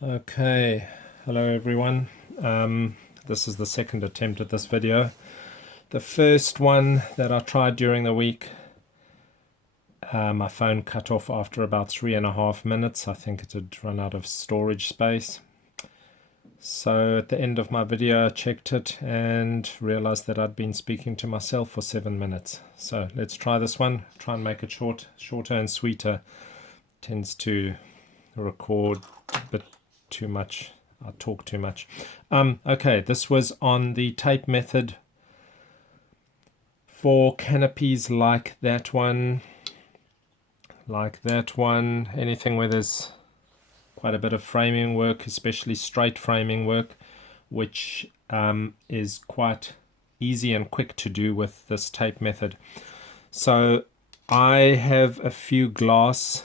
Okay, hello everyone. This is the second attempt at this video. The first one that I tried during the week, my phone cut off after about 3.5 minutes. I think it had run out of storage space. So at the end of my video I checked it and realized that I'd been speaking to myself for 7 minutes. So let's try this one, try and make it shorter and sweeter. Tends to record a bit too much. I talk too much. Okay, this was on the tape method for canopies like that one, anything where there's quite a bit of framing work, especially straight framing work, which is quite easy and quick to do with this tape method. So I have a few glass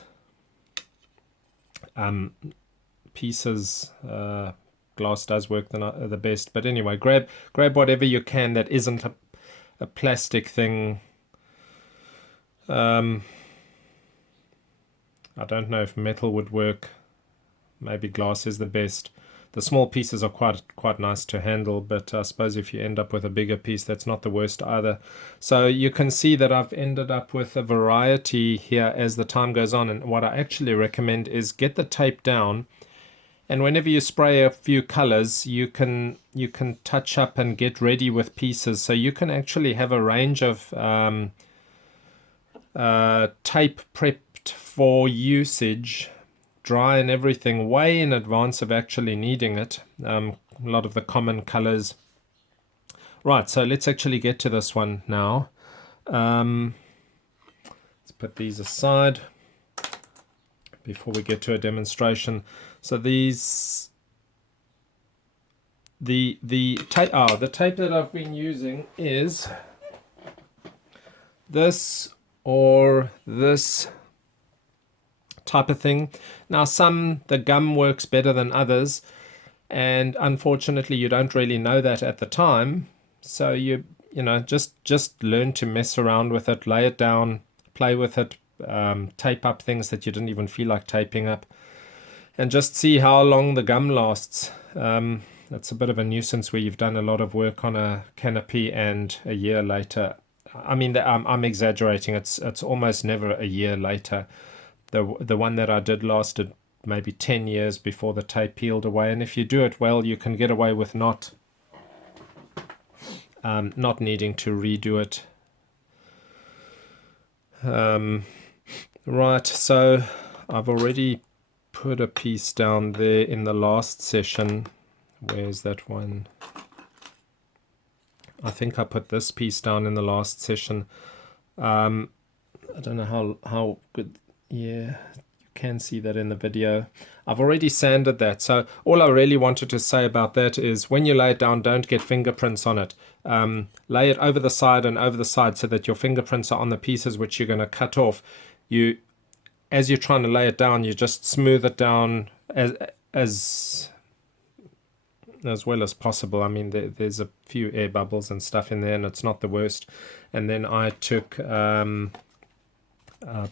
pieces. Glass does work the best, but anyway, grab whatever you can that isn't a plastic thing. I don't know if metal would work. Maybe glass is the best. The small pieces are quite nice to handle, but I suppose if you end up with a bigger piece, that's not the worst either. So you can see that I've ended up with a variety here as the time goes on, and what I actually recommend is get the tape down, and whenever you spray a few colors, you can touch up and get ready with pieces. So you can actually have a range of tape prepped for usage, dry and everything, way in advance of actually needing it. A lot of the common colors. Right, so let's actually get to this one now. Let's put these aside before we get to a demonstration. So these, the tape that I've been using is this or this type of thing. Now the gum works better than others, and unfortunately you don't really know that at the time, so you know just learn to mess around with it, lay it down, play with it, tape up things that you didn't even feel like taping up, and just see how long the gum lasts. That's a bit of a nuisance where you've done a lot of work on a canopy and a year later, I mean, I'm exaggerating, it's almost never a year later. The one that I did lasted maybe 10 years before the tape peeled away, and if you do it well, you can get away with not needing to redo it. Right, so I've already put a piece down there in the last session. Where's that one? I think I put this piece down in the last session. I don't know how good. Yeah, you can see that in the video. I've already sanded that. So all I really wanted to say about that is when you lay it down, don't get fingerprints on it. Lay it over the side and over the side so that your fingerprints are on the pieces which you're going to cut off. As you're trying to lay it down, you just smooth it down as well as possible. I mean, there's a few air bubbles and stuff in there, and it's not the worst. And then I took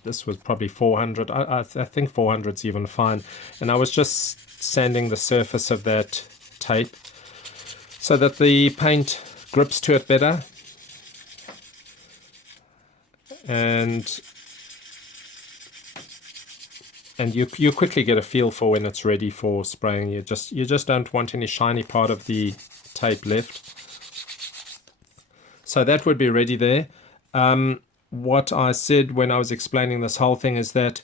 this was probably 400. I think 400 is even fine. And I was just sanding the surface of that tape so that the paint grips to it better. And you quickly get a feel for when it's ready for spraying. You just don't want any shiny part of the tape left. So that would be ready there. What I said when I was explaining this whole thing is that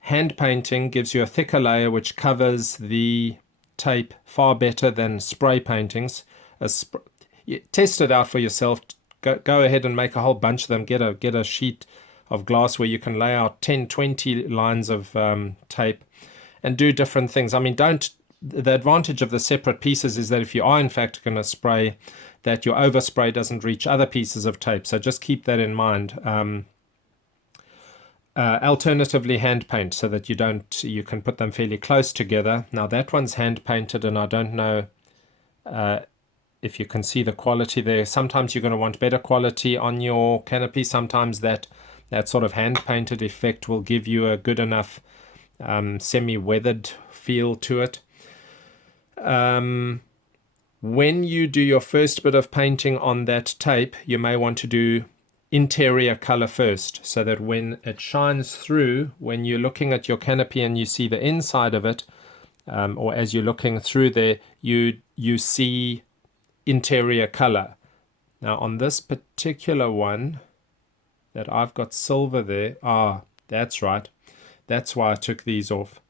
hand painting gives you a thicker layer which covers the tape far better than spray paintings. Test it out for yourself. Go ahead and make a whole bunch of them. Get a sheet of glass where you can lay out 10-20 lines of tape and do different things. I mean, the advantage of the separate pieces is that if you are in fact going to spray, that your overspray doesn't reach other pieces of tape. So just keep that in mind. Alternatively, hand paint so that you can put them fairly close together. Now that one's hand painted, and I don't know if you can see the quality there. Sometimes you're going to want better quality on your canopy. Sometimes that sort of hand painted effect will give you a good enough semi-weathered feel to it. When you do your first bit of painting on that tape, you may want to do interior color first, so that when it shines through, when you're looking at your canopy and you see the inside of it, or as you're looking through there, you see interior color. Now on this particular one that I've got silver there, that's right, that's why I took these off.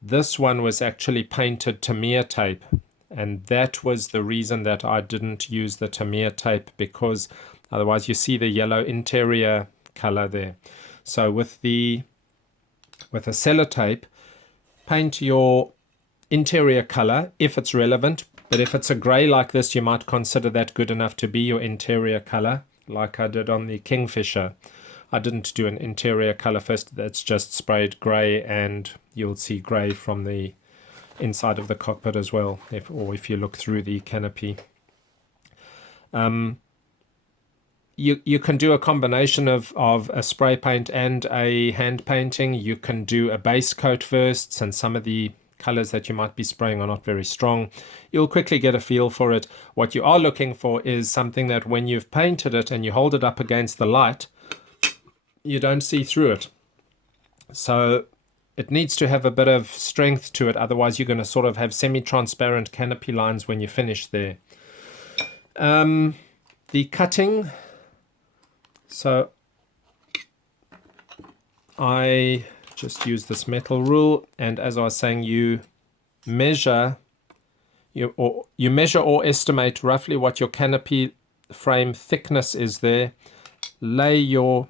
This one was actually painted Tamiya tape, and that was the reason that I didn't use the Tamiya tape, because otherwise you see the yellow interior color there. So with a sellotape, paint your interior color if it's relevant, but if it's a gray like this, you might consider that good enough to be your interior color, like I did on the Kingfisher. I didn't do an interior color first, that's just sprayed gray, and you'll see gray from the inside of the cockpit as well, if you look through the canopy. You can do a combination of a spray paint and a hand painting. You can do a base coat first, since some of the colors that you might be spraying are not very strong. You'll quickly get a feel for it. What you are looking for is something that when you've painted it and you hold it up against the light, you don't see through it. So it needs to have a bit of strength to it, otherwise you're going to sort of have semi-transparent canopy lines when you finish there. The cutting, so I just use this metal rule, and as I was saying, you measure or estimate roughly what your canopy frame thickness is there. Lay your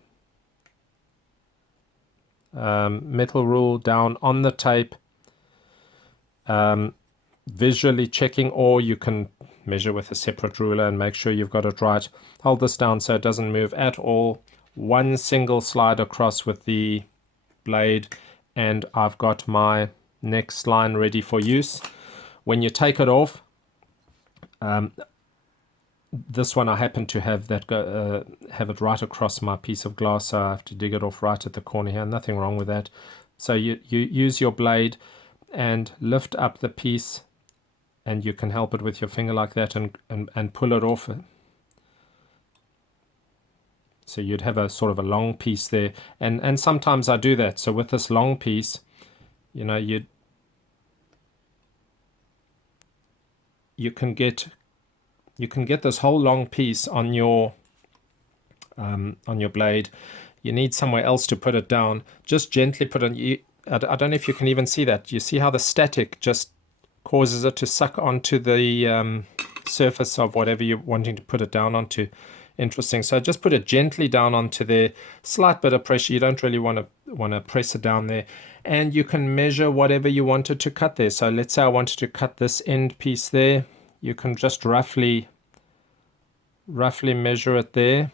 metal rule down on the tape, visually checking, or you can measure with a separate ruler and make sure you've got it right. Hold this down so it doesn't move at all. One single slide across with the blade, and I've got my next line ready for use. When you take it off, this one I happen to have that have it right across my piece of glass, so I have to dig it off right at the corner here. Nothing wrong with that. So you use your blade and lift up the piece, and you can help it with your finger like that, and pull it off. So you'd have a sort of a long piece there, and sometimes I do that. So with this long piece, you know, you can get this whole long piece on your blade. You need somewhere else to put it down. Just gently put it on. I don't know if you can even see that. You see how the static just causes it to suck onto the surface of whatever you're wanting to put it down onto. Interesting. So just put it gently down onto there. Slight bit of pressure. You don't really want to press it down there. And you can measure whatever you wanted to cut there. So let's say I wanted to cut this end piece there. You can just roughly measure it there,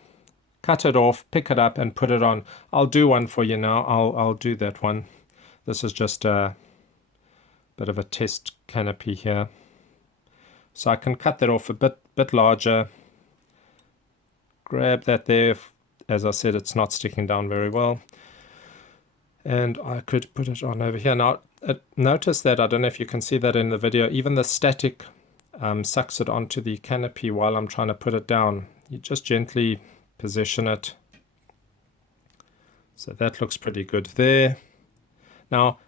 cut it off, pick it up, and put it on. I'll do one for you now. I'll do that one. This is just a bit of a test canopy here. So I can cut that off a bit larger. Grab that there. As I said, it's not sticking down very well. And I could put it on over here. Now, notice that, I don't know if you can see that in the video, even the static sucks it onto the canopy while I'm trying to put it down. You just gently position it. So that looks pretty good there. Now,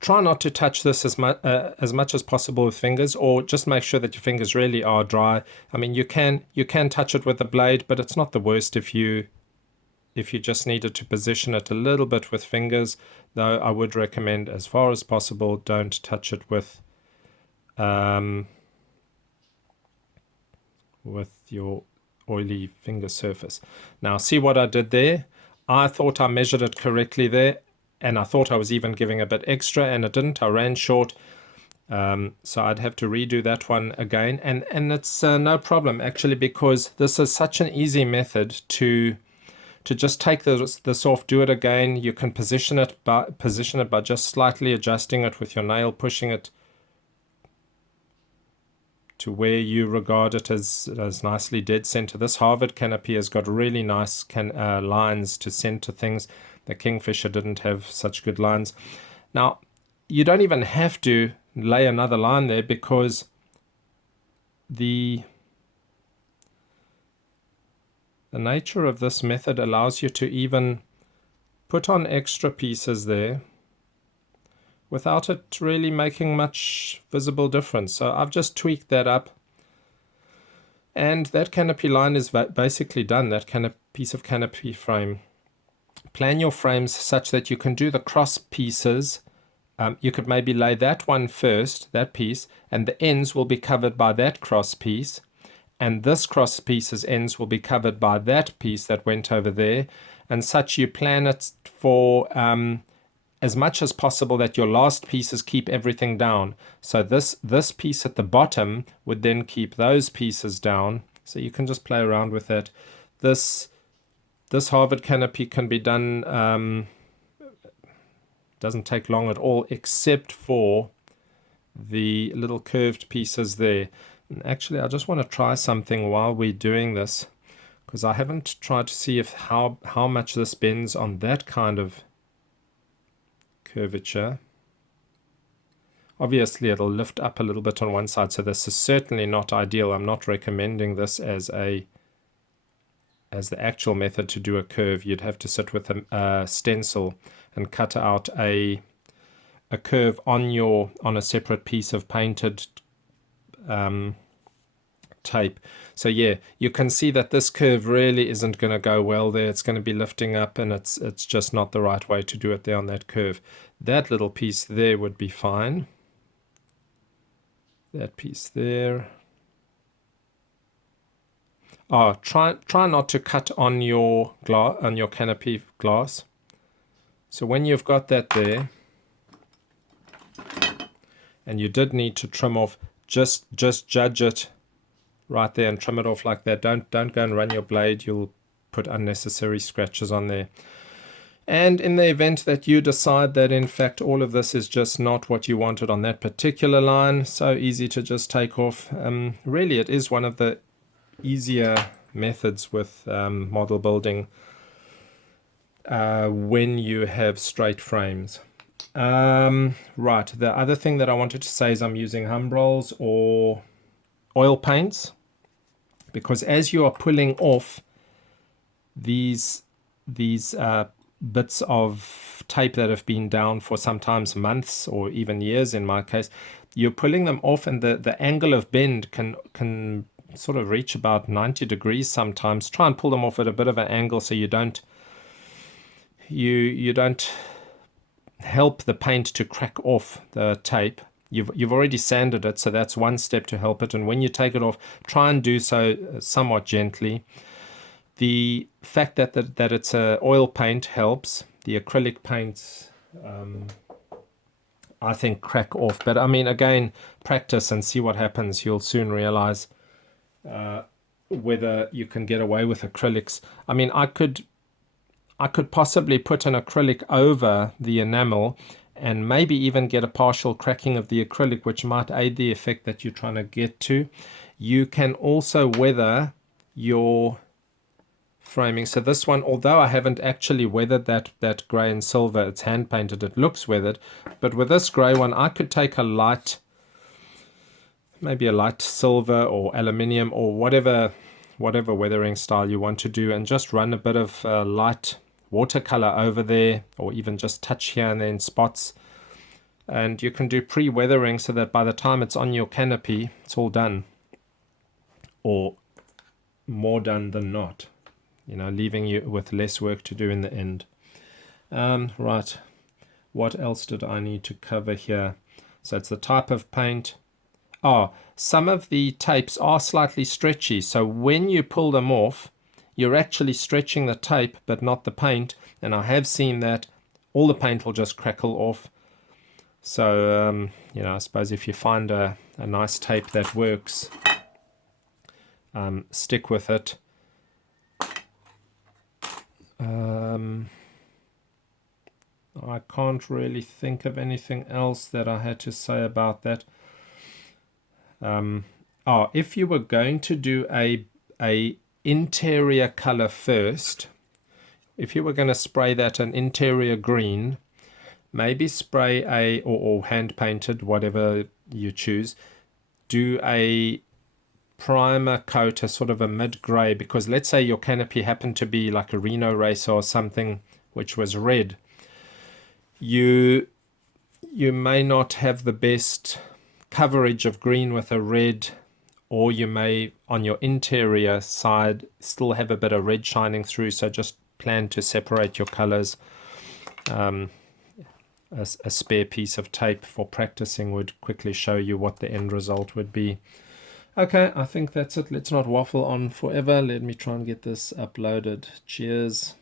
try not to touch this as much as possible with fingers, or just make sure that your fingers really are dry. I mean, you can touch it with the blade, but it's not the worst if you just needed to position it a little bit with fingers, though I would recommend, as far as possible, don't touch it with your oily finger surface. Now, see what I did there? I thought I measured it correctly there, and I thought I was even giving a bit extra, and I didn't. I ran short, so I'd have to redo that one again, and it's no problem actually, because this is such an easy method to just take this off, do it again. You can position it by just slightly adjusting it with your nail, pushing it to where you regard it as nicely dead center. This Harvard canopy has got really nice lines to center things. The Kingfisher didn't have such good lines. Now, you don't even have to lay another line there because the nature of this method allows you to even put on extra pieces there without it really making much visible difference. So I've just tweaked that up, and that canopy line is basically done, that piece of canopy frame. Plan your frames such that you can do the cross pieces. You could maybe lay that one first, that piece, and the ends will be covered by that cross piece, and this cross piece's ends will be covered by that piece that went over there, and such you plan it for as much as possible that your last pieces keep everything down. So this piece at the bottom would then keep those pieces down. So you can just play around with that. This Harvard canopy can be done, doesn't take long at all, except for the little curved pieces there. And actually, I just want to try something while we're doing this, because I haven't tried to see if how much this bends on that kind of curvature. Obviously, it'll lift up a little bit on one side, so this is certainly not ideal. I'm not recommending this as the actual method to do a curve. You'd have to sit with a stencil and cut out a curve on a separate piece of painted tape. So yeah, you can see that this curve really isn't going to go well there. It's going to be lifting up, and it's just not the right way to do it there on that curve. That little piece there would be fine. That piece there. Oh, try not to cut on your canopy glass. So when you've got that there, and you did need to trim off, just judge it right there and trim it off like that. Don't go and run your blade. You'll put unnecessary scratches on there. And in the event that you decide that in fact all of this is just not what you wanted on that particular line, so easy to just take off. Really, it is one of the easier methods with model building when you have straight frames. Right, the other thing that I wanted to say is I'm using Humbrolls or oil paints, because as you are pulling off these bits of tape that have been down for sometimes months or even years in my case, you're pulling them off, and the angle of bend can sort of reach about 90 degrees sometimes. Try and pull them off at a bit of an angle so you don't help the paint to crack off the tape. You've already sanded it, so that's one step to help it. And when you take it off, try and do so somewhat gently. The fact that it's a oil paint helps. The acrylic paints, I think, crack off. But I mean, again, practice and see what happens. You'll soon realize whether you can get away with acrylics. I mean, I could possibly put an acrylic over the enamel and maybe even get a partial cracking of the acrylic, which might aid the effect that you're trying to get to. You can also weather your framing. So this one, although I haven't actually weathered that grey and silver, it's hand painted, it looks weathered. But with this grey one, I could take maybe a light silver or aluminium or whatever weathering style you want to do, and just run a bit of light watercolor over there, or even just touch here and there in spots. And you can do pre-weathering so that by the time it's on your canopy, it's all done, or more done than not, leaving you with less work to do in the end. Right, what else did I need to cover here? So it's the type of paint. Some of the tapes are slightly stretchy, so when you pull them off, you're actually stretching the tape but not the paint, and I have seen that all the paint will just crackle off. So I suppose if you find a nice tape that works, stick with it. I can't really think of anything else that I had to say about that. If you were going to do a interior color first, if you were going to spray that an interior green, maybe spray a, or hand painted, whatever you choose, do a primer coat, a sort of a mid-grey, because let's say your canopy happened to be like a Reno racer or something which was red, you may not have the best coverage of green with a red, or you may on your interior side still have a bit of red shining through, so just plan to separate your colors. A spare piece of tape for practicing would quickly show you what the end result would be. Okay, I think that's it. Let's not waffle on forever. Let me try and get this uploaded. Cheers.